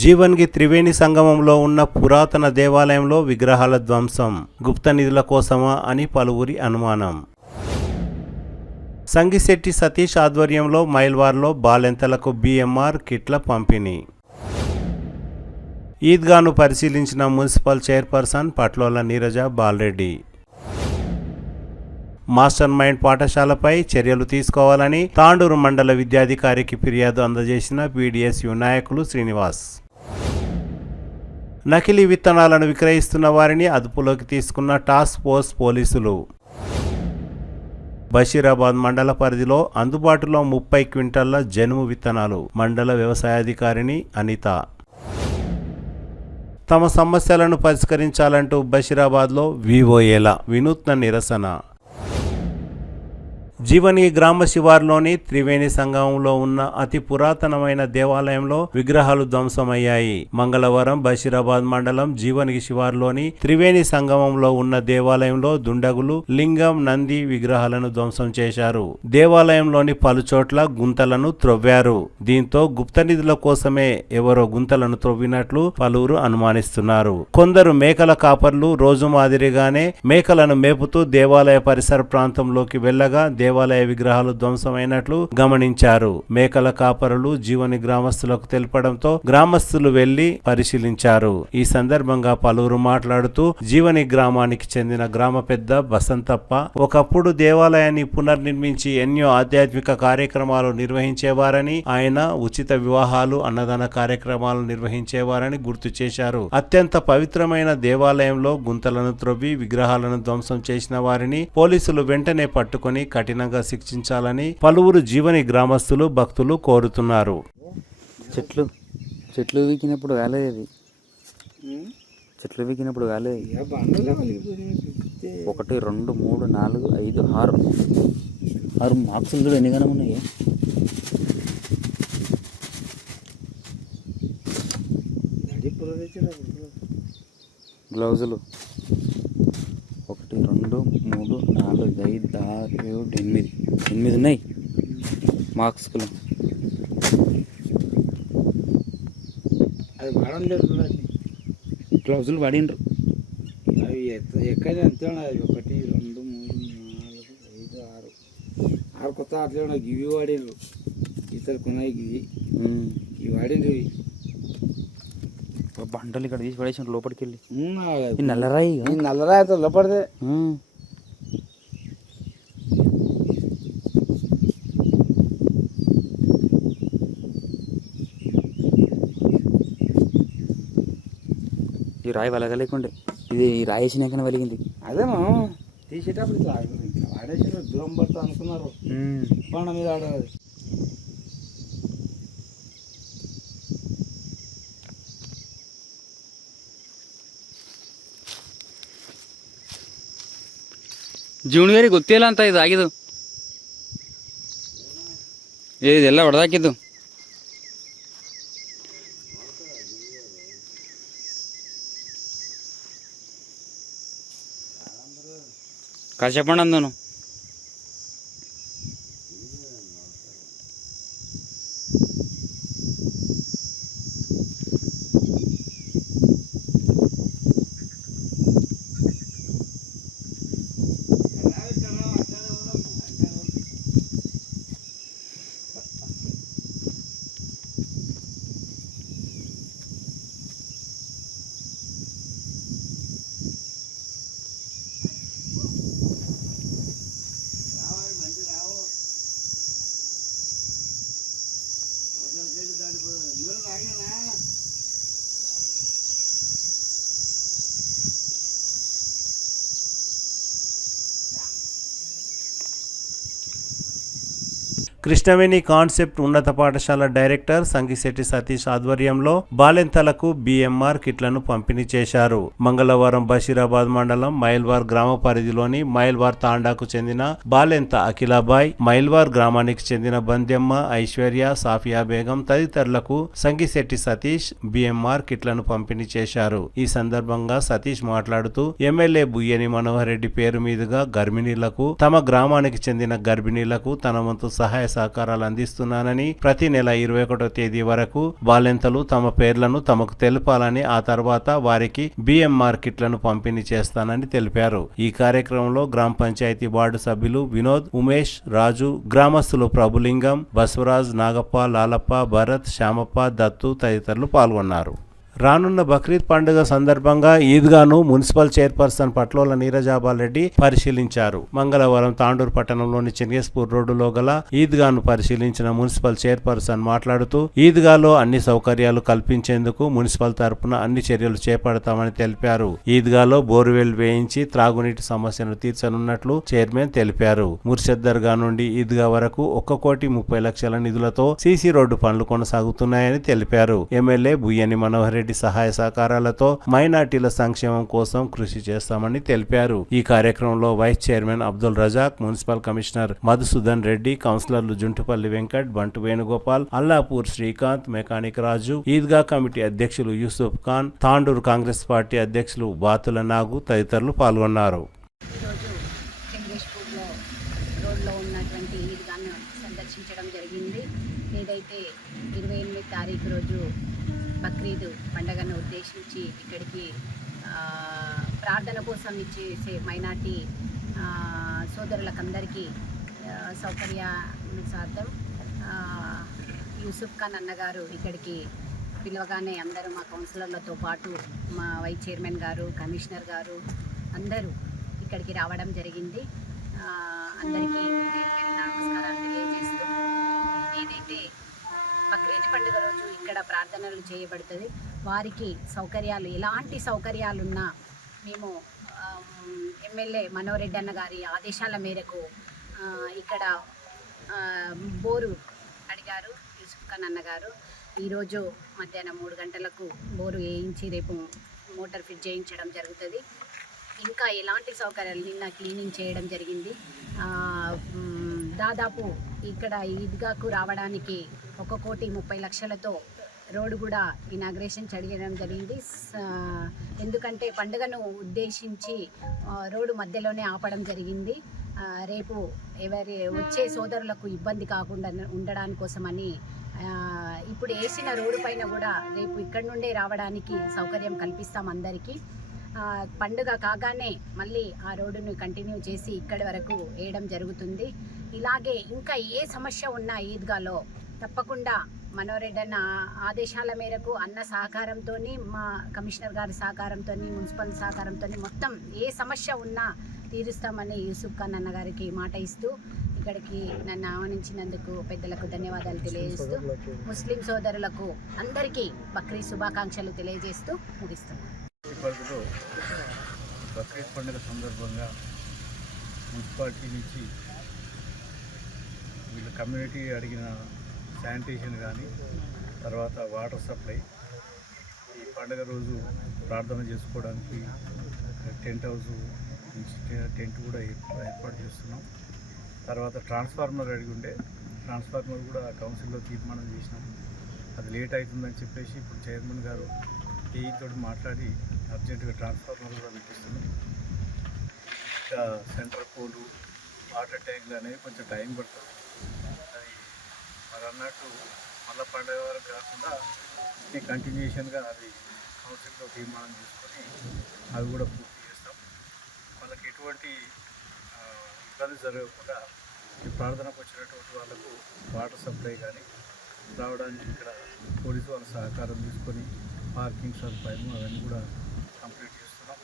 జీవన్గి త్రివేణి సంగమంలో ఉన్న పురాతన దేవాలయంలో విగ్రహాల ధ్వంసం గుప్త నిధుల కోసమా అని పలువురి అనుమానం. సంగిశెట్టి సతీష్ ఆధ్వర్యంలో మైల్వార్లో బాలెంతలకు BMR కిట్ల పంపిణీ. ఈద్గాను పరిశీలించిన municipal chairperson Patlolla Neeraja Balareddy. Master మైండ్ పాఠశాలపై చర్యలు తీసుకోవాలని తాండూరు మండల విద్యాధికారికి ఫిర్యాదు అందజేసిన PDSU నాయకులు శ్రీనివాస్. నకిలీ విత్తనాలను విక్రయిస్తున్న వారిని అదుపులోకి తీసుకున్న టాస్క్ ఫోర్స్ పోలీసులు. బషీరాబాద్ మండల పరిధిలో అందుబాటులో 30 క్వింటాళ్ల జనుము విత్తనాలు. మండల వ్యవసాయాధికారిని అనిత. తమ సమస్యలను పరిష్కరించాలంటూ బషీరాబాద్లో VOAల వినూత్న నిరసన. జీవని గ్రామ శివార్లోని త్రివేణి సంగమంలో ఉన్న అతి పురాతనమైన దేవాలయంలో విగ్రహాలు ధ్వంసమయ్యాయి. మంగళవారం బషీరాబాద్ మండలం జీవని శివార్లోని త్రివేణి సంగమంలో ఉన్న దేవాలయంలో దుండగులు లింగం, నంది విగ్రహాలను ధ్వంసం చేశారు. దేవాలయంలోని పలుచోట్ల గుంతలను త్రవ్వారు. దీంతో గుప్త నిధుల కోసమే ఎవరో గుంతలను త్రవ్వినట్లు పలువురు అనుమానిస్తున్నారు. కొందరు మేకల కాపర్లు రోజు మాదిరిగానే మేకలను మేపుతూ దేవాలయ పరిసర ప్రాంతంలోకి వెళ్లగా దేవాలయ విగ్రహాలు ధ్వంసమైనట్లు గమనించారు. మేకల కాపరులు జీవని గ్రామస్తులకు తెలపడంతో గ్రామస్తులు వెళ్లి పరిశీలించారు. ఈ సందర్భంగా పలువురు మాట్లాడుతూ జీవని గ్రామానికి చెందిన గ్రామ పెద్ద బసంతప్ప ఒకప్పుడు దేవాలయాన్ని పునర్నిర్మించి ఎన్నో ఆధ్యాత్మిక కార్యక్రమాలు నిర్వహించేవారని, ఆయన ఉచిత వివాహాలు, అన్నదాన కార్యక్రమాలు నిర్వహించేవారని గుర్తు చేశారు. అత్యంత పవిత్రమైన దేవాలయంలో గుంతలను త్రవ్వి విగ్రహాలను ధ్వంసం చేసిన వారిని పోలీసులు వెంటనే పట్టుకొని కఠినంగా శిక్షించాలని పలువురు జీవని గ్రామస్తులు, భక్తులు కోరుతున్నారు. చెట్లు వీకినప్పుడు కాలేదు, చెట్లు వీకినప్పుడు కాలేదు. 1 2 3 4 5 6 మార్క్సులు కూడా ఎన్ని గణం ఉన్నాయి. గ్లౌజులు 1 2 3 4 5 6 7 8 ఉన్నాయి మార్క్స్లు. అది వాడడం లేదు, గ్లౌజులు వాడిండ్రు. అవి ఎక్కడ అంతే ఉన్నాయి. 1 2 3 4 5 6 కొత్త అట్లే ఉన్నాయి. గివి వాడిండ్రు, ఇతరు కొన్నాయి గివి వాడిండ్రు. బండలు ఇక్కడ తీసి పడేసిన లోపలికి వెళ్ళి నల్లరాయి నల్లరాయితో లోపడితే ఈ రాయి వెలగలేకుండే, ఇది ఈ రాయి వేసినాకనే వెలిగింది. అదేమో తీసేటప్పుడు ఇట్లా వాడేసి దూరం పడతా అనుకున్నారు. బాణ మీద ఆడదు. ಜೀವನಗಾರಿ ಗೊತ್ತಿಲ್ಲ ಅಂತ ಇದು ಆಗಿದ್ದು. ಇದೆಲ್ಲ ಹೊಡೆದಾಕಿದ್ದು. ಕಾಶಪ್ಪಣ್ಣ ಅಂದನು. కృష్ణవేణి కాన్సెప్ట్ ఉన్నత పాఠశాల డైరెక్టర్ సంగిశెట్టి సతీష్ ఆధ్వర్యంలో బాలెంతలకు BMR కిట్లను పంపిణీ చేశారు. మంగళవారం బషీరాబాద్ మండలం మైల్వార్ గ్రామ పరిధిలోని మైల్వార్ తాండాకు చెందిన బాలెంత అఖిలాబాయ్, మైల్వార్ గ్రామానికి చెందిన బంద్యమ్మ, ఐశ్వర్య, సాఫియా బేగం తదితరులకు సంగిశెట్టి సతీష్ BMR కిట్లను పంపిణీ చేశారు. ఈ సందర్భంగా సతీష్ మాట్లాడుతూ ఎమ్మెల్యే బుయ్యని మనోహర్ రెడ్డి పేరు మీదుగా గర్భిణీలకు, తమ గ్రామానికి చెందిన గర్భిణీలకు తన వంతు సహాయ సహకారాలు అందిస్తున్నానని ప్రతి నెల 21వ తేదీ వరకు బాలెంతలు తమ పేర్లను తమకు తెలపాలని ఆ తర్వాత వారికి బియ్యం మార్కెట్లను పంపిణీ చేస్తానని తెలిపారు. ఈ కార్యక్రమంలో గ్రామ పంచాయతీ వార్డు సభ్యులు వినోద్, ఉమేష్, రాజు, గ్రామస్తులు ప్రభులింగం, బసవరాజ్, నాగప్ప, లాలప్ప, భరత్, శ్యామప్ప, దత్తు తదితరులు పాల్గొన్నారు. రానున్న బక్రీద్ పండుగ సందర్భంగా ఈద్గాను మున్సిపల్ చైర్పర్సన్ పట్లోల నీరజాబాల్ రెడ్డి పరిశీలించారు. మంగళవారం తాండూరు పట్టణంలోని చెంగేస్పూర్ రోడ్డులో గల ఈద్గాను పరిశీలించిన మున్సిపల్ చైర్పర్సన్ మాట్లాడుతూ ఈద్గాలో అన్ని సౌకర్యాలు కల్పించేందుకు మున్సిపల్ తరపున అన్ని చర్యలు చేపడతామని తెలిపారు. ఈద్గాలో బోర్వెల్ వేయించి త్రాగునీటి సమస్యను తీర్చనున్నట్లు చైర్మన్ తెలిపారు. ముర్షద్ దర్గా నుండి ఈద్గా వరకు 1,30,00,000 నిధులతో సీసీ రోడ్డు పనులు కొనసాగుతున్నాయని తెలిపారు. ఎమ్మెల్యే బుయ్యని మనోహర్ రెడ్డి సహాయ సహకారాలతో మైనార్టీల సంక్షేమం కోసం కృషి చేస్తామని తెలిపారు. ఈ కార్యక్రమంలో vice chairman Abdul Razak, municipal commissioner Madhusudan Reddy, కౌన్సిలర్లు జుంటుపల్లి వెంకట్, బంటు వేణుగోపాల్, అల్లాపూర్ శ్రీకాంత్, మెకానిక్ రాజు, ఈద్గా కమిటీ అధ్యక్షులు యూసుఫ్ ఖాన్, తాండూరు కాంగ్రెస్ పార్టీ అధ్యక్షులు బాతుల నాగు తదితరులు పాల్గొన్నారు. రోడ్లో ఉన్నటువంటి ఈద్గాను సందర్శించడం జరిగింది. ఏదైతే 28 తారీఖు రోజు బక్రీద్ పండుగను ఉద్దేశించి ఇక్కడికి ప్రార్థన కోసం ఇచ్చేసే మైనార్టీ సోదరులకందరికీ సౌకర్యానుసార్థం యూసుఫ్ ఖాన్ అన్నగారు ఇక్కడికి పిలవగానే అందరూ మా కౌన్సిలర్లతో పాటు మా వైస్ చైర్మన్ గారు, కమిషనర్ గారు అందరూ ఇక్కడికి రావడం జరిగింది. అందరికీ నమస్కారాలు తెలియజేస్తూ ఏదైతే బక్రీద్ పండుగ రోజు ఇక్కడ ప్రార్థనలు చేయబడుతుంది. వారికి సౌకర్యాలు ఎలాంటి సౌకర్యాలున్నా మేము ఎమ్మెల్యే మనోరెడ్డి అన్న గారి ఆదేశాల మేరకు ఇక్కడ బోరు అడిగారు యూసుఫ్ ఖాన్ అన్నగారు. ఈరోజు మధ్యాహ్నం 3 గంటలకు బోరు వేయించి రేపు మోటార్ ఫిట్ చేయించడం జరుగుతుంది. ఇంకా ఎలాంటి సౌకర్యాలు నిన్న క్లీనింగ్ చేయడం జరిగింది. దాదాపు ఇక్కడ ఈద్గాకు రావడానికి 1,30,00,000తో రోడ్డు కూడా ఇనాగ్రేషన్ చేయడం జరిగింది. ఎందుకంటే పండుగను ఉద్దేశించి రోడ్డు మధ్యలోనే ఆపడం జరిగింది. రేపు వచ్చే సోదరులకు ఇబ్బంది కాకుండా ఉండడానికి కోసమని ఇప్పుడు వేసిన రోడ్డు పైన కూడా రేపు ఇక్కడి నుండే రావడానికి సౌకర్యం కల్పిస్తాం అందరికీ. పండుగ కాగానే మళ్ళీ ఆ రోడ్డును కంటిన్యూ చేసి ఇక్కడి వరకు వేయడం జరుగుతుంది. ఇలాగే ఇంకా ఏ సమస్య ఉన్నా ఈద్గాలో తప్పకుండా మనోరెడ్డి అన్న ఆదేశాల మేరకు అన్న సహకారంతో, మా కమిషనర్ గారి సహకారంతో, మున్సిపల్ సహకారంతో మొత్తం ఏ సమస్య ఉన్నా తీరుస్తామని యూసుఫ్ ఖాన్ అన్న గారికి మాట ఇస్తూ ఇక్కడికి నన్ను ఆహ్వానించినందుకు పెద్దలకు ధన్యవాదాలు తెలియజేస్తూ ముస్లిం సోదరులకు అందరికీ బక్రీద్ శుభాకాంక్షలు తెలియజేస్తూ ముగిస్తున్నాను. పరిధిలో బక్రీద్ పండుగ సందర్భంగా మున్సిపాలిటీ నుంచి వీళ్ళ కమ్యూనిటీ అడిగిన శానిటేషన్ కానీ, తర్వాత వాటర్ సప్లై, ఈ పండుగ రోజు ప్రార్థన చేసుకోవడానికి టెంట్ హౌస్ నుంచి టెంట్ కూడా ఏర్పాటు చేస్తున్నాం. తర్వాత ట్రాన్స్ఫార్మర్ అడిగి ఉండే ట్రాన్స్ఫార్మర్ కూడా కౌన్సిల్లో తీర్మానం చేసినాం. అది లేట్ అవుతుందని చెప్పేసి ఇప్పుడు చైర్మన్ గారు ఏఈతో మాట్లాడి అర్జెంటుగా ట్రాన్స్ఫార్మర్ కూడా పెట్టిస్తున్నాం. ఇంకా సెంటర్ పోలు, వాటర్ ట్యాంకులు అనేవి కొంచెం టైం పడుతుంది. అది మరి అన్నట్టు మళ్ళీ పండుగ వరకు కాకుండా కంటిన్యూషన్గా అది కౌన్సిల్లో తీర్మానం చేసుకొని అవి కూడా పూర్తి చేస్తాం. వాళ్ళకి ఎటువంటి ఇబ్బంది జరగకుండా ఈ ప్రార్థనకు వచ్చినటువంటి వాళ్ళకు వాటర్ సప్లై కానీ రావడానికి ఇక్కడ పోలీసు వాళ్ళ సహకారం తీసుకొని పార్కింగ్ సదుపాయం అవన్నీ కూడా కంప్లీట్ చేస్తున్నాం.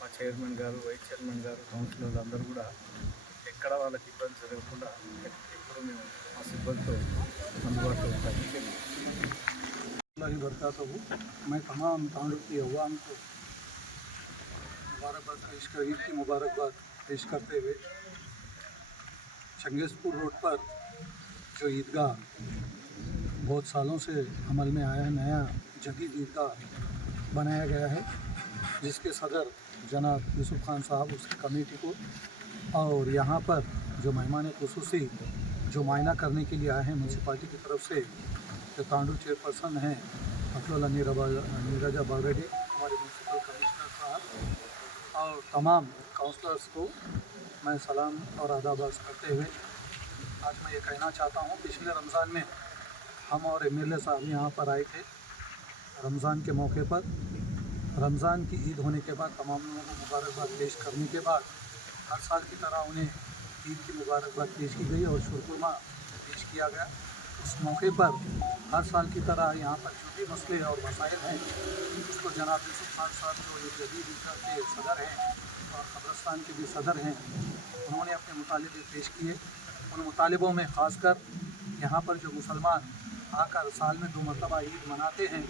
మా చైర్మన్ గారు, వైస్ చైర్మన్ గారు, కౌన్సిలర్లు అందరూ కూడా ఎక్కడ వాళ్ళకి ఇబ్బంది జరగకుండా ఎప్పుడు మేము మా సిబ్బందితో అందుబాటులో ఉంటాము. मैं तमाम तांडूर की अवाम को मुबारकबाद पेश कर ईद की मुबारकबाद पेश करते हुए चंगेज़पुर रोड पर जो ईदगाह बहुत सालों से अमल में आया है, नया जदीद ईदगाह बनाया गया है, जिसके सदर जनाब यूसुफ खान साहब, उसकी कमेटी को और यहाँ पर जो मेहमान खुसूसी जो मायना करने के लिए आए हैं म्यूनसिपालिटी की तरफ से, जो तांडूर चेयरपर्सन हैं पटलोला नीरजाबाल रेड्डी, हमारे म्यूनसिपल कमिश्नर साहब और तमाम काउंसलर्स को मैं सलाम और आदाब अर्ज़ करते हुए आज मैं ये कहना चाहता हूँ, पिछले रमज़ान में हम और MLA साहब यहाँ पर आए थे रमज़ान के मौके पर। रमज़ान की ईद होने के बाद तमाम लोगों को मुबारकबाद पेश करने के बाद हर साल की तरह उन्हें ईद की मुबारकबाद पेश की गई और शुरकुरमा पेश किया गया। उस मौके पर हर साल की तरह यहाँ पर जो भी मसले और मसाइल हैं उसको जनाब यूसुफ खान साहब जो एक जदीद ईदगाह के सदर हैं और कब्रस्तान के भी सदर हैं, उन्होंने अपने मुतालिबे पेश किए। उन मुतालिबों में ख़ासकर यहाँ पर जो मुसलमान आकर साल में 2 मरतबा ईद मनाते हैं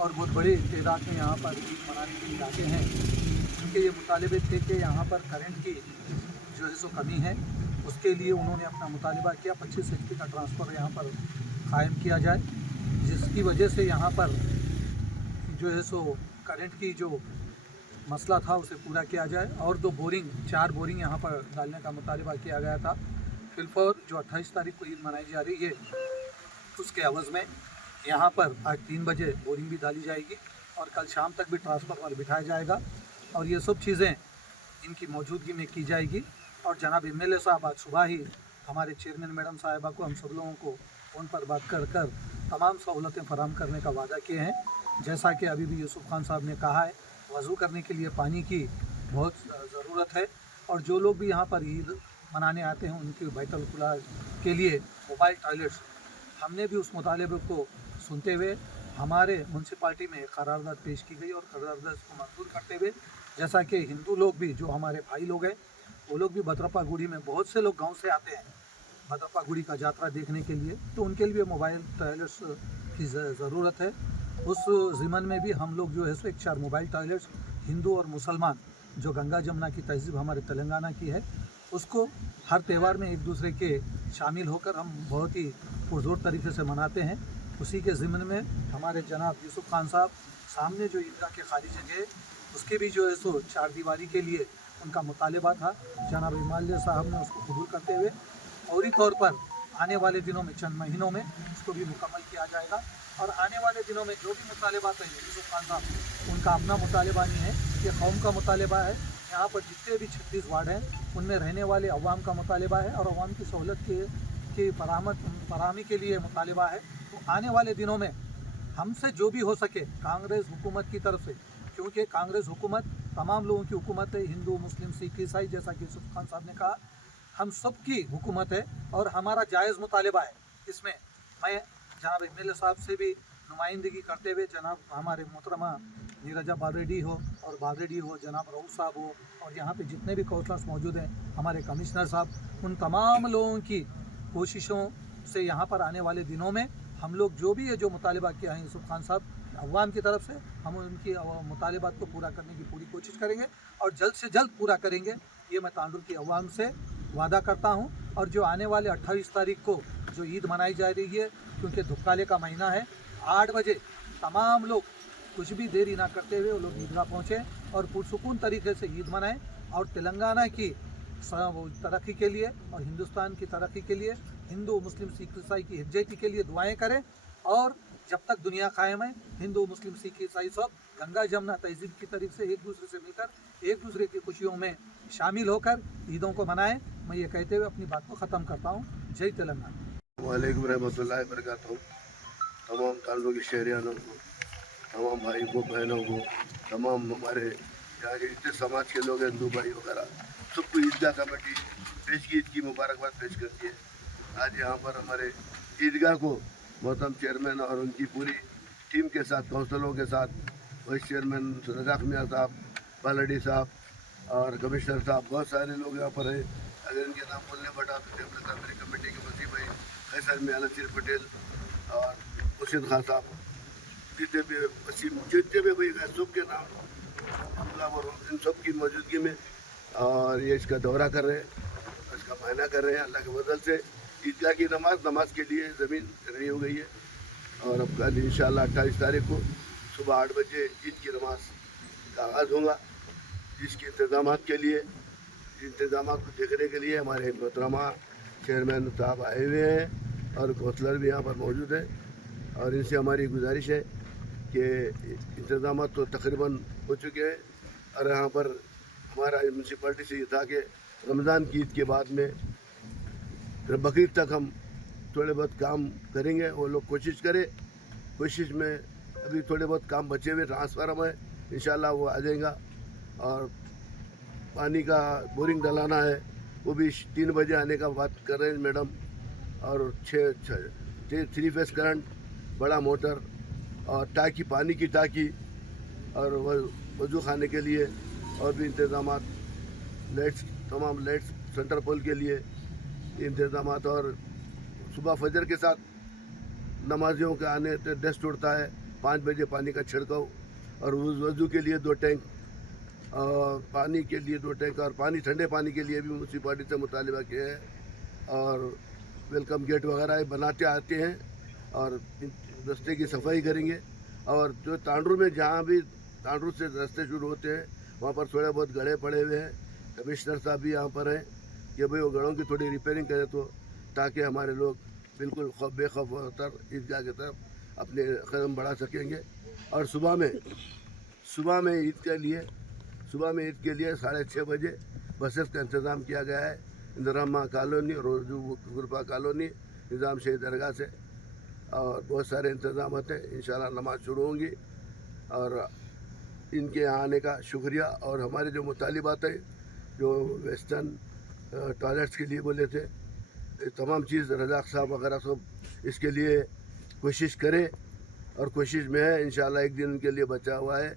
और बहुत बड़ी तादाद में यहाँ पर ईद मनाने के लिए आते हैं, उनके ये मुतालिबे थे कि यहाँ पर करंट की जो है सो कमी है, उसके लिए उन्होंने अपना मुतालिबा किया 25 HP का ट्रांसफ़र यहाँ पर कायम किया जाए, जिसकी वजह से यहाँ पर जो है सो करंट की जो मसला था उसे पूरा किया जाए और 4 बोरिंग यहाँ पर डालने का मुतालिबा किया गया था। फिलफौर जो 28 तारीख को ईद मनाई जा रही है उसके एवज़ में यहाँ पर आज 3 बजे बोरिंग भी डाली जाएगी और कल शाम तक भी ट्रांसफार्मर बिठाया जाएगा और ये सब चीज़ें इनकी मौजूदगी में की जाएगी। और जनाब MLA साहब आज सुबह ही हमारे चेयरमैन मैडम साहिबा को हम सब लोगों को फ़ोन पर बात कर तमाम सहूलतें फराहम करने का वादा किए हैं। जैसा कि अभी भी यूसुफ खान साहब ने कहा है, वज़ू करने के लिए पानी की बहुत ज़रूरत है और जो लोग भी यहाँ पर ईद मनाने आते हैं उनकी बैतुल खुला के लिए मोबाइल टॉयलेट्स, हमने भी उस मुतालिबे को सुनते हुए हमारे म्यूनसिपाल्टी में एक करारदाद पेश की गई और करारदाद को मंजूर करते हुए, जैसा कि हिंदू लोग भी जो हमारे भाई लोग हैं वो लोग भी भद्रप्पा गुड़ी में बहुत से लोग गांव से आते हैं भद्रप्पा गुड़ी का यात्रा देखने के लिए, तो उनके लिए मोबाइल टॉयलेट्स की ज़रूरत है। उस ज़िमन में भी हम लोग जो है सो 1-4 मोबाइल टॉयलेट्स हिंदू और मुसलमान जो गंगा जमुना की तहज़ीब हमारे तेलंगाना की है उसको हर त्यौहार में एक दूसरे के शामिल होकर हम बहुत ही पुरजोर तरीके से मनाते हैं। उसी के ज़िमन में हमारे जनाब यूसुफ खान साहब सामने जो ईदगाह के खाली जगह है उसके भी जो है सो 4 दीवारी के लिए उनका मुतालिबा था। जनाब MLA साहब ने उसको कबूल करते हुए फौरी तौर पर आने वाले दिनों में चंद महीनों में उसको भी मुकम्मल किया जाएगा और आने वाले दिनों में जो भी मुतालिबा है यूसुफ खान साहब उनका अपना मुतालिबा नहीं है, ये कौम का मुतालिबा है। यहाँ पर जितने भी 36 वार्ड हैं उनमें रहने वाले अवाम का मुतालिबा है और अवाम की सहूलत की फराहमी के लिए मुतालिबा है। तो आने वाले दिनों में हमसे जो भी हो सके कांग्रेस हुकूमत की तरफ से, क्योंकि कांग्रेस हुकूमत तमाम लोगों की हुकूमत है, हिंदू मुस्लिम सिख ईसाई, जैसा कि यूसुफ खान साहब ने कहा हम सब की हुकूमत है और हमारा जायज़ मुतालिबा है। इसमें मैं जनाब MLA साहब से भी नुमाइंदगी करते हुए जनाब हमारे मोहतरमा नीरजा बादरेडी हो और बादरेडी हो, जनाब रऊफ़ साहब हो और यहाँ पे जितने भी काउंसलर्स मौजूद हैं, हमारे कमिश्नर साहब, उन तमाम लोगों की कोशिशों से यहाँ पर आने वाले दिनों में हम लोग जो भी है जो मुतालिबा किया है यूसुफ खान साहब अवाम की तरफ से, हम उनकी मुतालिबात को पूरा करने की पूरी कोशिश करेंगे और जल्द से जल्द पूरा करेंगे, ये मैं तांडुल की अवाम से वादा करता हूँ। और जो आने वाले 28 तारीख को जो ईद मनाई जा रही है, क्योंकि धुपकाले का महीना है, 8 बजे तमाम लोग कुछ भी देरी ना करते हुए वो लोग ईदगाह पहुँचें और पुरसुकून तरीके से ईद मनाएं और तेलंगाना की तरक्की के लिए और हिंदुस्तान की तरक्की के लिए, हिंदू मुस्लिम सिख ईसाई की यकजहती के लिए दुआएं करें। और जब तक दुनिया कायम है हिंदू मुस्लिम सिख ईसाई सब गंगा जमुना तहजीब की तरफ से एक दूसरे से मिलकर एक दूसरे की खुशियों में शामिल होकर ईदों को मनाएं। मैं ये कहते हुए अपनी बात को ख़त्म करता हूँ। जय तेलंगाना। वालेकुम रहमतुल्लाहि व बरकातहू। तमाम ताल्लुक़ के शहरियानों को, तमाम भाई को, बहनों को, तमाम हमारे यहाँ के जितने समाज के लोग हैं, हिंदू भाई वगैरह, सबको ईदगाह कमेटी पेश की ईद की मुबारकबाद पेश करती है। आज यहाँ पर हमारे ईदगाह को मोहतरम चेयरमैन और उनकी पूरी टीम के साथ, काउंसलरों के साथ, वाइस चेयरमैन रज़ाक मियाँ साहब, बालडी साहब और कमिश्नर साहब, बहुत सारे लोग यहाँ पर हैं। अगर इनके नाम बोलने पड़ा तो मेरी कमेटी के वसी भाई फैसल मियाँ नसीर पटेल और मुर्शिद खान साहब, जितने भी वसीम, जितने भी भाई सब के नाम और इन सब की मौजूदगी में और ये इसका दौरा कर रहे हैं, इसका मायना कर रहे हैं। अल्लाह के फजल से ईदगाह की नमाज के लिए ज़मीन रेडी हो गई है और अब कल इंशाअल्लाह 28 तारीख को सुबह 8 बजे ईद की नमाज का आगाज़ होगा, जिसके इंतज़ाम को देखने के लिए हमारे मोहतरमा चेयरमैन साहब आए हुए हैं और काउंसलर भी यहाँ पर मौजूद हैं। और इनसे हमारी गुजारिश है कि इंतज़ाम तो तकरीबन हो चुके हैं और यहाँ पर हमारा म्यूनसिपलिटी से ये था कि रमज़ान की ईद के बाद में बकरीद तक हम थोड़े बहुत काम करेंगे। वो लोग कोशिश करें, कोशिश में अभी थोड़े बहुत काम बचे हुए ट्रांसफार्मर है, इंशाल्लाह वो आ जाएगा। और पानी का बोरिंग डलाना है, वो भी 3 बजे आने का बात कर रहे हैं मैडम। और 3 फेस करंट, बड़ा मोटर और टाकी, पानी की टाकी और वजू खाने के लिए और भी इंतज़ाम, लाइट्स, तमाम लाइट्स, सेंटर पोल के लिए इंतज़ाम। और सुबह फजर के साथ नमाजियों के आने से डस्ट उड़ता है, 5 बजे पानी का छिड़काव। और वजू के लिए 2 टैंक, पानी के लिए 2 टैंक, और पानी, ठंडे पानी के लिए भी म्यूनसिपालिटी से मुतालबा किया है। और वेलकम गेट वगैरह बनाते आते हैं और रास्ते की सफाई करेंगे। और जो तांडूर में, जहाँ भी तांडूर से रास्ते शुरू होते हैं, वहाँ पर थोड़े बहुत गड्ढे पड़े हुए हैं। कमिश्नर साहब भी यहाँ पर हैं कि भाई वो गड्ढों की थोड़ी रिपेयरिंग करें, तो ताकि हमारे लोग बिल्कुल बेखौफ होकर ईदगाह की तरफ अपने कदम बढ़ा सकेंगे। और सुबह में ईद के लिए 6:30 बजे बसेस का इंतज़ाम किया गया है। इंदिरा कॉलोनी, रोजू गुरबा कॉलोनी, निज़ाम शहीद दरगाह से, और बहुत सारे इंतज़ाम हैं। इंशाल्लाह नमाज शुरू होंगी। और इनके यहाँ आने का शुक्रिया। और हमारे जो मुतालिबात है, जो वेस्टर्न टॉयलेट्स के लिए बोले थे, तमाम चीज़ रज़ाक साहब वगैरह सब इसके लिए कोशिश करें, और कोशिश में है। इंशाल्लाह एक दिन उनके लिए बचा हुआ है।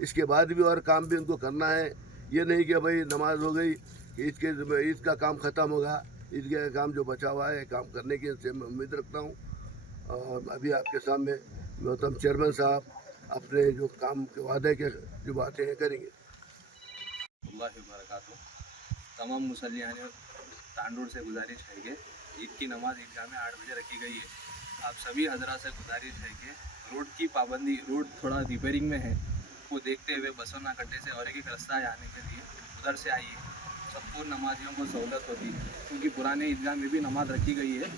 इसके बाद भी और काम भी उनको करना है। ये नहीं कि भाई नमाज हो गई, ईद का काम ख़त्म होगा। ईद का काम जो बचा हुआ है, काम करने की मैं उम्मीद रखता हूँ। और अभी आपके सामने मोहतरम चेयरमैन साहब अपने जो काम के वादे के जो बातें हैं करेंगे। तमाम मुसल्लियान तांडूर से गुजारिश है कि ईद की नमाज ईदगाह में 8 बजे रखी गई है। आप सभी हजरा से गुजारिश है कि रोड की पाबंदी, रोड थोड़ा रिपेयरिंग में है, वो देखते हुए बसों कट्टे से और एक रास्ता है आने के लिए, उधर से आइए। सबको नमाजियों को सहूलत होती है, क्योंकि पुराने ईदगाह में भी नमाज रखी गई है,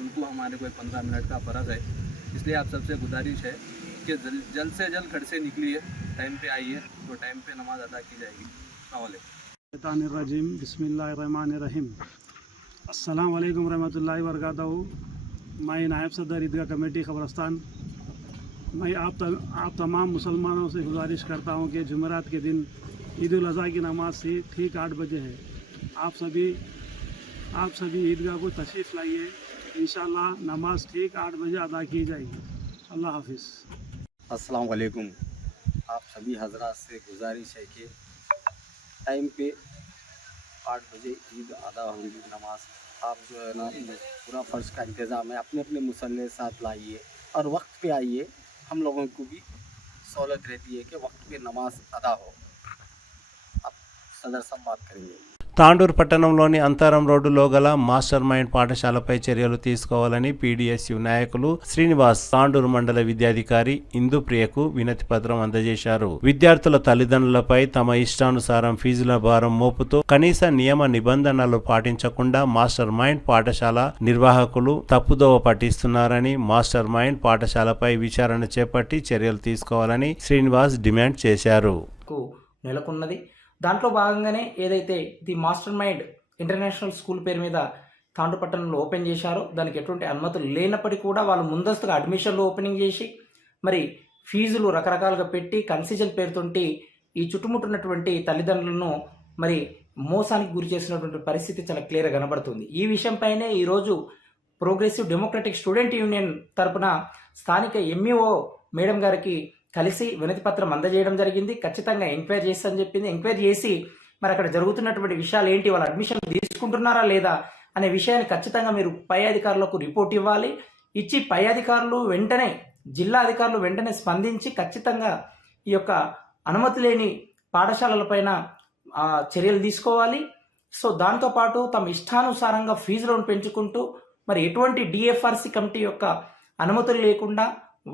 उनको हमारे को 15 मिनट का फ़र्ज़ है। इसलिए आप सबसे गुजारिश है कि जल्द से जल्द घर से निकलिए, टाइम पे आइए, तो टाइम पे नमाज अदा की जाएगी। शैतानिर्रजीम, बिस्मिल्लाहिर्रहमानिर्रहीम। अस्सलाम वालेकुम रहमतुल्लाहि व बरकातहू। मैं नायब सदर ईदगाह कमेटी खबरस्तान। मैं आप तमाम मुसलमानों से गुजारिश करता हूँ कि जुमेरात के दिन ईद उल अज़हा की नमाज ठीक 8 बजे है। आप सभी ईदगाह को तशरीफ़ लाइए। इंशाअल्लाह नमाज ठीक 8 बजे अदा की जाएगी। अल्लाह हाफिज़। अस्सलाम वालेकुम। आप सभी हजरात से गुजारिश है कि टाइम पे 8 बजे ईद अदा होगी नमाज। आप जो है ना, पूरा फ़र्श का इंतज़ाम है, अपने अपने मुसल्ले साथ लाइए और वक्त पे आइए। हम लोगों को भी सहूलत रहती है कि वक्त पे नमाज अदा हो। अब सदर साहब बात करेंगे। తాండూరు పట్టణంలోని అంతరం రోడ్డులో గల మాస్టర్ మైండ్ పాఠశాలపై చర్యలు తీసుకోవాలని పీడీఎస్యు నాయకులు శ్రీనివాస్ తాండూరు మండల విద్యాధికారి ఇందుప్రియకు వినతి పత్రం అందజేశారు. విద్యార్థుల తల్లిదండ్రులపై తమ ఇష్టానుసారం ఫీజుల భారం మోపుతూ కనీస నియమ నిబంధనలు పాటించకుండా మాస్టర్ మైండ్ పాఠశాల నిర్వాహకులు తప్పుదోవ పట్టిస్తున్నారని, మాస్టర్ మైండ్ పాఠశాలపై విచారణ చేపట్టి చర్యలు తీసుకోవాలని శ్రీనివాస్ డిమాండ్ చేశారు. నెలకొన్నది. దాంట్లో భాగంగానే ఏదైతే the master mind international school పేరు మీద తాండూరు పట్టణంలో ఓపెన్ చేశారో, దానికి ఎటువంటి అనుమతులు లేనప్పటికీ కూడా వాళ్ళు ముందస్తుగా అడ్మిషన్లు ఓపెనింగ్ చేసి మరి ఫీజులు రకరకాలుగా పెట్టి కన్సెషన్ పేరుతోటి ఈ చుట్టుముట్టున్నటువంటి తల్లిదండ్రులను మరి మోసానికి గురి చేసినటువంటి పరిస్థితి చాలా క్లియర్గా కనబడుతుంది. ఈ విషయంపైనే ఈరోజు ప్రోగ్రెసివ్ డెమోక్రటిక్ స్టూడెంట్ యూనియన్ తరపున స్థానిక ఎంఈఓ మేడం గారికి కలిసి వినతి పత్రం అందజేయడం జరిగింది. ఖచ్చితంగా ఎంక్వైరీ చేస్తానని చెప్పింది. ఎంక్వైరీ చేసి మరి అక్కడ జరుగుతున్నటువంటి విషయాలు ఏంటి, వాళ్ళ అడ్మిషన్ తీసుకుంటున్నారా లేదా అనే విషయాన్ని ఖచ్చితంగా మీరు పై అధికారులకు రిపోర్ట్ ఇవ్వాలి. ఇచ్చి పై అధికారులు వెంటనే, జిల్లా అధికారులు వెంటనే స్పందించి ఖచ్చితంగా ఈ యొక్క అనుమతి లేని పాఠశాలలపైన చర్యలు తీసుకోవాలి. సో దాంతోపాటు తమ ఇష్టానుసారంగా ఫీజులను పెంచుకుంటూ మరి ఎటువంటి డిఎఫ్ఆర్సి కమిటీ యొక్క అనుమతులు లేకుండా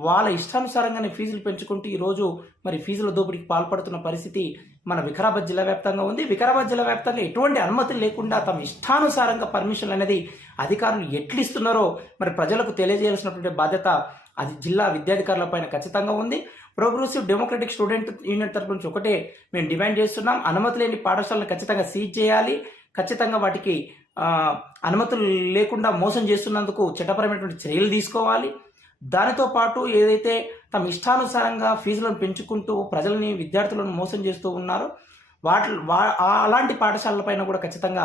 వాళ్ళ ఇష్టానుసారంగానే ఫీజులు పెంచుకుంటూ ఈరోజు మరి ఫీజుల దోపిడీకి పాల్పడుతున్న పరిస్థితి మన వికారాబాద్ జిల్లా వ్యాప్తంగా ఉంది. వికారాబాద్ జిల్లా వ్యాప్తంగా ఎటువంటి అనుమతులు లేకుండా తమ ఇష్టానుసారంగా పర్మిషన్లు అనేది అధికారులు ఎట్లిస్తున్నారో మరి ప్రజలకు తెలియజేయాల్సినటువంటి బాధ్యత అది జిల్లా విద్యాధికారుల పైన ఖచ్చితంగా ఉంది. ప్రోగ్రెసివ్ డెమోక్రటిక్ స్టూడెంట్ యూనియన్ తరపు నుంచి ఒకటే మేము డిమాండ్ చేస్తున్నాం, అనుమతి లేని పాఠశాలను ఖచ్చితంగా సీజ్ చేయాలి. ఖచ్చితంగా వాటికి అనుమతులు లేకుండా మోసం చేస్తున్నందుకు చట్టపరమైనటువంటి చర్యలు తీసుకోవాలి. దానితో పాటు ఏదైతే తమ ఇష్టానుసారంగా ఫీజులను పెంచుకుంటూ ప్రజలని విద్యార్థులను మోసం చేస్తూ ఉన్నారో అలాంటి పాఠశాలలపైన కూడా ఖచ్చితంగా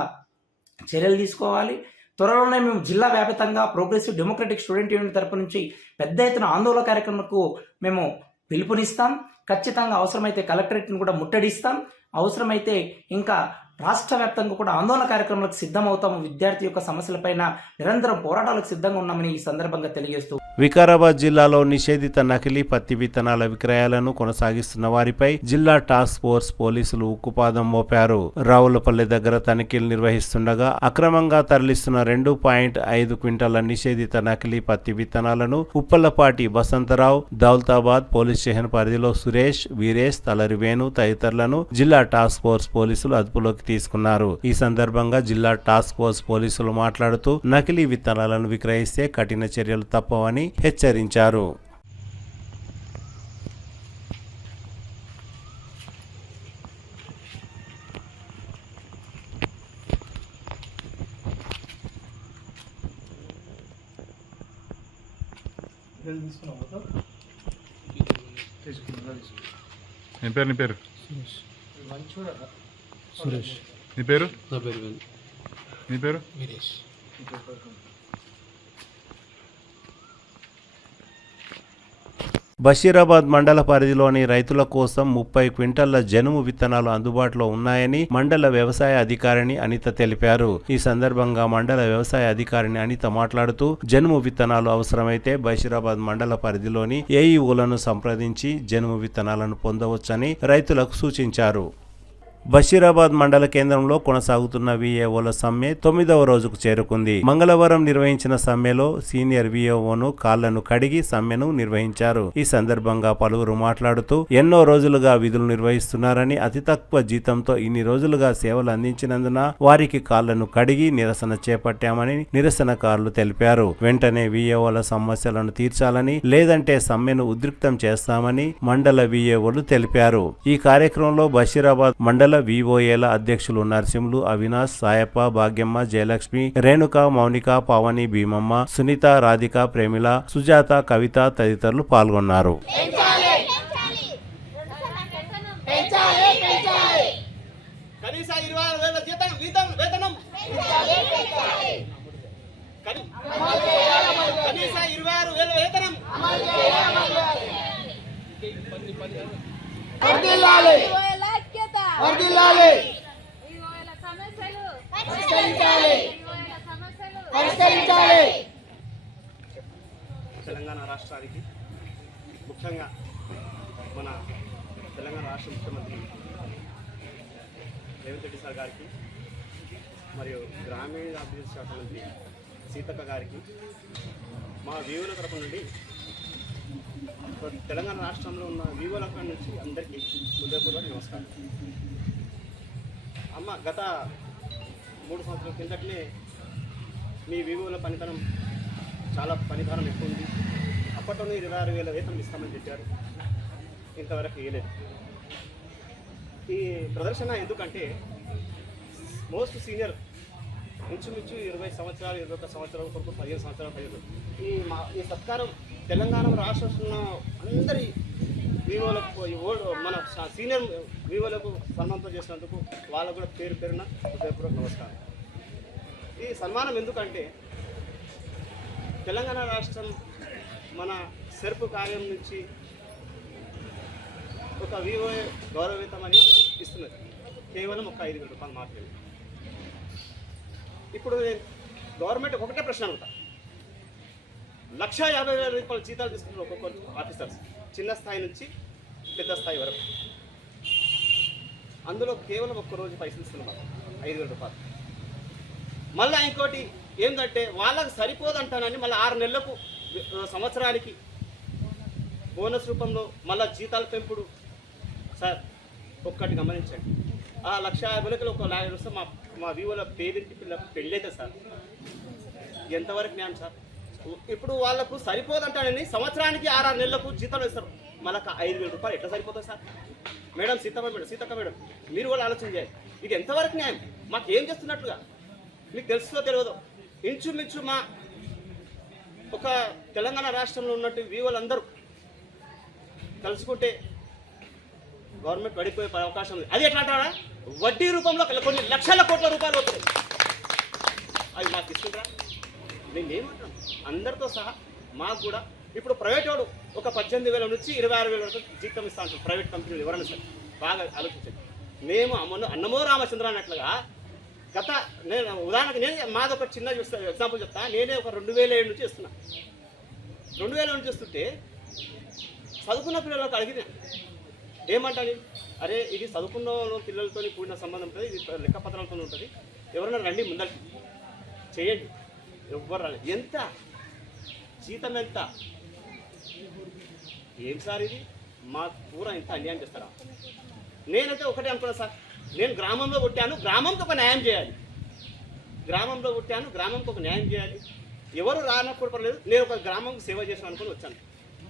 చర్యలు తీసుకోవాలి. త్వరలోనే మేము జిల్లా వ్యాప్తంగా ప్రోగ్రెసివ్ డెమోక్రటిక్ స్టూడెంట్ యూనియన్ తరపు నుంచి పెద్ద ఎత్తున ఆందోళన కార్యక్రమాలకు మేము పిలుపునిస్తాం. ఖచ్చితంగా అవసరమైతే కలెక్టరేట్ను కూడా ముట్టడిస్తాం. అవసరమైతే ఇంకా రాష్ట్ర వ్యాప్తంగా కూడా ఆందోళన కార్యక్రమాలకు సిద్ధమవుతాము. విద్యార్థి యొక్క సమస్యలపైన నిరంతరం పోరాటాలకు సిద్ధంగా ఉన్నామని ఈ సందర్భంగా తెలియజేస్తూ వికారాబాద్ జిల్లాలో నిషేధిత నకిలీ పత్తి విత్తనాల విక్రయాలను కొనసాగిస్తున్న వారిపై జిల్లా టాస్క్ ఫోర్స్ పోలీసులు ఉక్కుపాదం మోపారు. రావులపల్లి దగ్గర తనిఖీలు నిర్వహిస్తుండగా అక్రమంగా తరలిస్తున్న 2.5 క్వింటాల నిషేధిత నకిలీ పత్తి విత్తనాలను ఉప్పలపాటి వసంతరావు, దౌలతాబాద్ పోలీస్ స్టేషన్ పరిధిలో సురేష్, వీరేష్, తలరి వేణు తదితరులను జిల్లా టాస్క్ ఫోర్స్ పోలీసులు అదుపులోకి తీసుకున్నారు. ఈ సందర్భంగా జిల్లా టాస్క్ ఫోర్స్ పోలీసులు మాట్లాడుతూ నకిలీ విత్తనాలను విక్రయిస్తే కఠిన చర్యలు తప్పవని హెచ్చరించారు. నీ పేరు సురేష్. నీ పేరు? నా పేరు వేణు. నీ పేరు? వీరేష్. బషీరాబాద్ మండల పరిధిలోని రైతుల కోసం 30 క్వింటాల జనుము విత్తనాలు అందుబాటులో ఉన్నాయని మండల వ్యవసాయ అధికారిని అనిత తెలిపారు. ఈ సందర్భంగా మండల వ్యవసాయ అధికారిని అనిత మాట్లాడుతూ జనుము విత్తనాలు అవసరమైతే బషీరాబాద్ మండల పరిధిలోని ఏఈఓలను సంప్రదించి జనుము విత్తనాలను పొందవచ్చని రైతులకు సూచించారు. బషీరాబాద్ మండల కేంద్రంలో కొనసాగుతున్న విఏఓల సమ్మె 9వ రోజుకు చేరుకుంది. మంగళవారం నిర్వహించిన సమ్మెలో సీనియర్ విఏఓను కాళ్లను కడిగి సమ్మెను నిర్వహించారు. ఈ సందర్భంగా పలువురు మాట్లాడుతూ ఎన్నో రోజులుగా విధులు నిర్వహిస్తున్నారని, అతి తక్కువ జీతంతో ఇన్ని రోజులుగా సేవలు అందించినందున వారికి కాళ్లను కడిగి నిరసన చేపట్టామని నిరసనకారులు తెలిపారు. వెంటనే విఏఓల సమస్యలను తీర్చాలని, లేదంటే సమ్మెను ఉద్రిక్తం చేస్తామని మండల విఏఓలు తెలిపారు. ఈ కార్యక్రమంలో బషీరాబాద్ మండల విఓఏల అధ్యక్షులు నరసింహులు, అవినాష్, సాయప్ప, భాగ్యమ్మ, జయలక్ష్మి, రేణుక, మౌనిక, పావని, భీమమ్మ, సునీత, రాధిక, ప్రేమిల, సుజాత, కవిత తదితరులు పాల్గొన్నారు. తెలంగాణ రాష్ట్రానికి, ముఖ్యంగా మన తెలంగాణ రాష్ట్ర ముఖ్యమంత్రి రేవంత్ రెడ్డి సార్ గారికి మరియు గ్రామీణాభివృద్ధి శాఖ మంత్రి సీతక్క గారికి మా వీవుల తరపు నుండి, తెలంగాణ రాష్ట్రంలో ఉన్న వీవుల నుంచి అందరికీ హృదయపూర్వక నమస్కారం. అమ్మ, గత 3 సంవత్సరాల కిందటనే మీ వీవుల పనితనం చాలా పనిభారం ఎక్కువ ఉంది. అప్పట్లోనే 26,000 వేతనం ఇస్తామని చెప్పారు, ఇంతవరకు ఇవ్వలేదు. ఈ ప్రదర్శన ఎందుకంటే మోస్ట్ సీనియర్ ఇంచుమించు 20 సంవత్సరాలు, 21 సంవత్సరాల కొరకు 15 సంవత్సరాలు ఈ సత్కారం తెలంగాణ రాష్ట్రంలో అందరి వివోలకు, మన సీనియర్ వివోలకు సన్మానంతో చేసినందుకు వాళ్ళకు కూడా పేరు పేరున హృదయపూర్వక నమస్కారం. ఈ సన్మానం ఎందుకంటే తెలంగాణ రాష్ట్రం మన సెర్పు కార్యం నుంచి ఒక వివోఏ గౌరవవేతమని ఇస్తున్నది, కేవలం ఒక 5,000 రూపాయలు మాత్రమే. ఇప్పుడు నేను గవర్నమెంట్ ఒకటే ప్రశ్న అడుగుతా, 1,50,000 రూపాయలు జీతాలు తీసుకుంటారు ఒక్కొక్కరు ఆఫీసర్స్, చిన్న స్థాయి నుంచి పెద్ద స్థాయి వరకు. అందులో కేవలం ఒక్కరోజు పైసలు ఇస్తున్నారు 5,000 రూపాయలు. మళ్ళీ ఇంకోటి ఏంటంటే వాళ్ళకి సరిపోదంటానని మళ్ళీ 6 నెలలకు సంవత్సరానికి బోనస్ రూపంలో మళ్ళీ జీతాల పెంపుడు. సార్ ఒక్కటి గమనించండి, ఆ 1,50,000 ఒక 50,000 వస్తే మా వీవోల పేదింటి పిల్లలకు పెళ్ళైతే సార్ ఎంతవరకు న్యాయం సార్? ఇప్పుడు వాళ్ళకు సరిపోదంటానని సంవత్సరానికి 6 నెలలకు జీతాలు ఇస్తారు, మళ్ళీ 5,000 రూపాయలు ఎట్లా సరిపోతుంది సార్? మేడం సీతక్క మేడం మీరు కూడా ఆలోచన చేయాలి, ఇది ఎంతవరకు న్యాయం? మాకు ఏం చేస్తున్నట్లుగా మీకు తెలుస్తుందో తెలియదు, ఇంచుమించు మా ఒక తెలంగాణ రాష్ట్రంలో ఉన్నట్టు వీవోలందరూ కలుసుకుంటే గవర్నమెంట్ పడిపోయే అవకాశం ఉంది. అది ఎట్లా అంటారా, వడ్డీ రూపంలో కొన్ని లక్షల కోట్ల రూపాయలు అవుతాయి. అవి మాకు ఇస్తుంటారా? నేను ఏమంటాను, అందరితో సహా మాకు కూడా ఇప్పుడు ప్రైవేట్ వాడు ఒక 18,000 నుంచి 26,000 వరకు జీతం ఇస్తా ఉంటాం. ప్రైవేట్ కంపెనీలు ఎవరైనా సరే బాగా ఆలోచించండి. మేము అన్నమో రామచంద్ర అన్నట్లుగా నేను ఉదాహరణకు మాది ఒక చిన్న ఎగ్జాంపుల్ చెప్తా. నేనే ఒక 2007 నుంచి ఇస్తున్నా. 2007 నుంచి ఇస్తుంటే చదువుకున్న పిల్లలకు అడిగిన ఏమంటాను, అరే ఇది చదువుకున్న పిల్లలతో కూడిన సంబంధం ఉంటుంది, ఇది లెక్కపత్రాలతో ఉంటుంది, ఎవరైనా రండి ముందరికి చేయండి. ఎవ్వరు రాలేదు. ఎంత జీతం ఎంత? ఏం సార్ ఇది, మా పూర ఇంత అన్యాయం చేస్తారా? నేనైతే ఒకటే అనుకున్నా సార్, నేను గ్రామంలో పుట్టాను, గ్రామంకి ఒక న్యాయం చేయాలి. గ్రామంలో పుట్టాను, గ్రామంకి ఒక న్యాయం చేయాలి. ఎవరు రానప్పుడు పర్లేదు, నేను ఒక గ్రామంకి సేవ చేసాను అనుకుని వచ్చాను.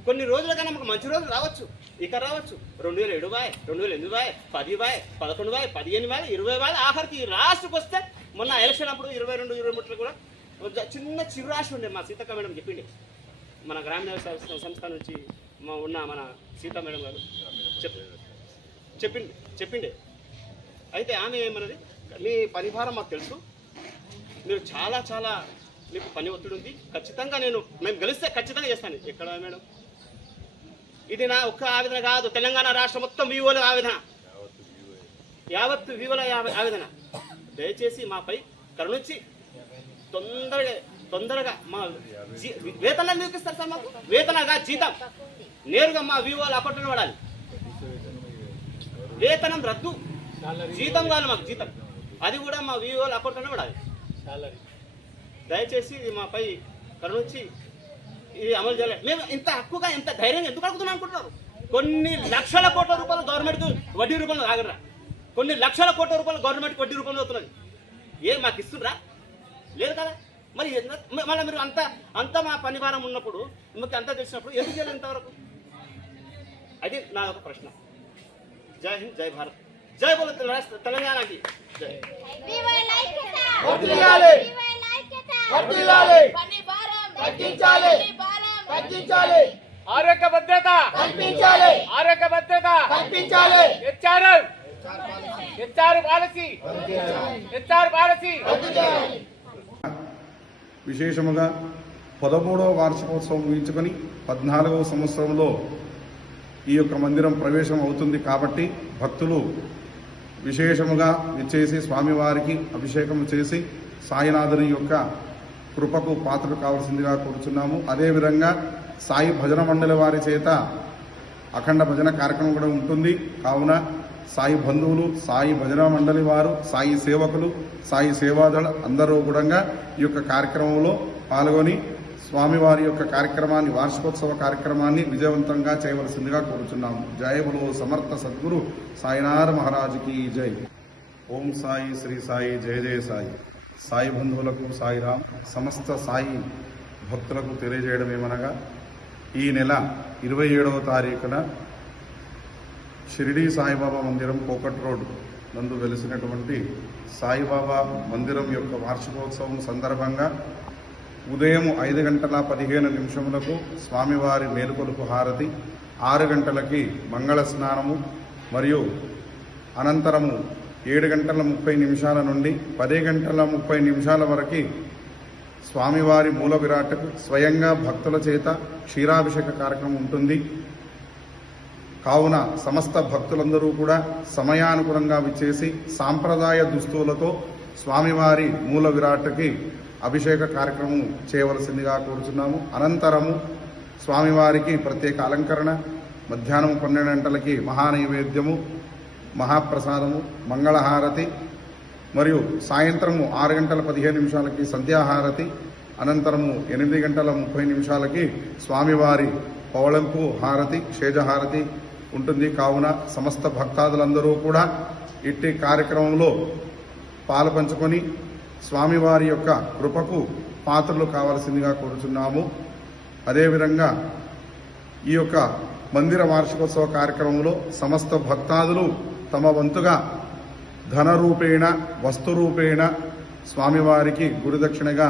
కొన్ని రోజులుగా మనకు మంచి రోజులు రావచ్చు, ఇక రావచ్చు. 2007 బాయ్, 2008 బాయ్, 10 బాయ్, 11 బాయ్, 15 బాయ్, 20 బాయ్, ఆఖరికి రాష్ట్రకి వస్తే మొన్న ఎలక్షన్ అప్పుడు 22, 23 కూడా చిన్న చిరురాశి ఉండే. మా సీతక్క మేడం చెప్పిండే, మన గ్రామీణ సంస్థ నుంచి మన సీతా మేడం గారు చెప్పిండే. అయితే ఆమె ఏమన్నది, మీ పనిభారం మాకు తెలుసు, మీరు చాలా చాలా మీకు పని ఒత్తిడి ఉంది, ఖచ్చితంగా మేము గెలిస్తే ఖచ్చితంగా చేస్తాను. ఎక్కడ మేడం, ఇది నా ఒక్క ఆవేదన కాదు, తెలంగాణ రాష్ట్రం మొత్తం వీవోల ఆవేదన, యావత్తు వీవోల ఆవేదన. దయచేసి మాపై కరుణించి తొందరగా మా వేతనాలు నిరూపిస్తారు సార్. మాకు వేతనగా జీతం నేరుగా మా వీవోల అకౌంట్లో పడాలి. వేతనం రద్దు, జీతం కావాలి మాకు, జీతం అది కూడా మా వీవోల అకౌంట్లోనే పడాలి. దయచేసి మాపై కరుణించి ఇది అమలు చేయాలి. మేము ఇంత హక్కుగా ఇంత ధైర్యంగా ఎందుకు అడుగుతున్నాం అనుకుంటున్నారు? కొన్ని లక్షల కోట్ల రూపాయలు గవర్నమెంట్ వడ్డీ రూపంలో ఆగరా, కొన్ని లక్షల కోట్ల రూపాయలు గవర్నమెంట్ వడ్డీ రూపంలో అవుతున్నది. ఏం మాకు ఇస్తుండ్రా? లేదు కదా. మరి మళ్ళీ మీరు అంత మా పని భారం ఉన్నప్పుడు, మీకు అంతా తెలిసినప్పుడు ఎందుకు చేయాలి ఇంతవరకు? అది నా ఒక ప్రశ్న. జై హింద్, జై భారత్, జై బోలో తెలంగాణకి జై. ఆరోగ్య భద్రత కల్పించాలి, ఆరోగ్య భద్రత కల్పించాలి. హెచ్ఆర్ పాలసీ విశేషముగా 13వ వార్షికోత్సవం ముగించుకొని 14వ సంవత్సరంలో ఈ యొక్క మందిరం ప్రవేశం అవుతుంది. కాబట్టి భక్తులు విశేషముగా విచ్చేసి స్వామివారికి అభిషేకం చేసి సాయినాథుని యొక్క కృపకు పాత్రలు కావాల్సిందిగా కోరుచున్నాము. అదేవిధంగా సాయి భజన మండలి వారి చేత అఖండ భజన కార్యక్రమం కూడా ఉంటుంది. కావున సాయి బంధువులు, సాయి భజన మండలి వారు, సాయి సేవకులు, సాయి సేవాదళ అందరూ కూడా ఈ యొక్క కార్యక్రమంలో పాల్గొని స్వామివారి యొక్క కార్యక్రమాన్ని, వార్షికోత్సవ కార్యక్రమాన్ని విజయవంతంగా చేయవలసిందిగా కోరుచున్నాము. జయ బలో సమర్థ సద్గురు సాయినాథ్ మహారాజుకి జై. ఓం సాయి, శ్రీ సాయి, జయ జయ సాయి. సాయి బంధువులకు సాయిరాం. సమస్త సాయి భక్తులకు తెలియజేయడం ఏమనగా, ఈ నెల 27వ తారీఖున షిరిడీ సాయిబాబా మందిరం కోకట్ రోడ్ నందు వెలిసినటువంటి సాయిబాబా మందిరం యొక్క వార్షికోత్సవం సందర్భంగా ఉదయం 5:15 స్వామివారి మేలుకొలుపు హారతి, 6 గంటలకి మంగళ స్నానము మరియు అనంతరము 7:30 నుండి 10:30 వరకు స్వామివారి మూల విరాటకు స్వయంగా భక్తుల చేత క్షీరాభిషేక కార్యక్రమం ఉంటుంది. కావున సమస్త భక్తులందరూ కూడా సమయానుగుణంగా విచ్చేసి సాంప్రదాయ దుస్తులతో స్వామివారి మూల విరాట్కి అభిషేక కార్యక్రమం చేయవలసిందిగా కోరుచున్నాము. అనంతరము స్వామివారికి ప్రత్యేక అలంకరణ, మధ్యాహ్నం 12 గంటలకి మహానైవేద్యము, మహాప్రసాదము, మంగళహారతి మరియు సాయంత్రము 6:15 సంధ్యాహారతి, అనంతరము 8:30 స్వామివారి పవళంపు హారతి, శేజహారతి ఉంటుంది. కావున సమస్త భక్తాదులందరూ కూడా ఇట్టి కార్యక్రమంలో పాలుపంచుకొని స్వామివారి యొక్క కృపకు పాత్రలు కావాల్సిందిగా కోరుచున్నాము. అదేవిధంగా ఈ యొక్క మందిర వార్షికోత్సవ కార్యక్రమంలో సమస్త భక్తాదులు తమ వంతుగా ధన రూపేణ, వస్తు రూపేణ స్వామివారికి గురుదక్షిణగా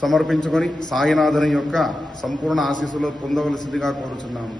సమర్పించుకొని సాయినాథుని యొక్క సంపూర్ణ ఆశీస్సులు పొందవలసిందిగా కోరుచున్నాము.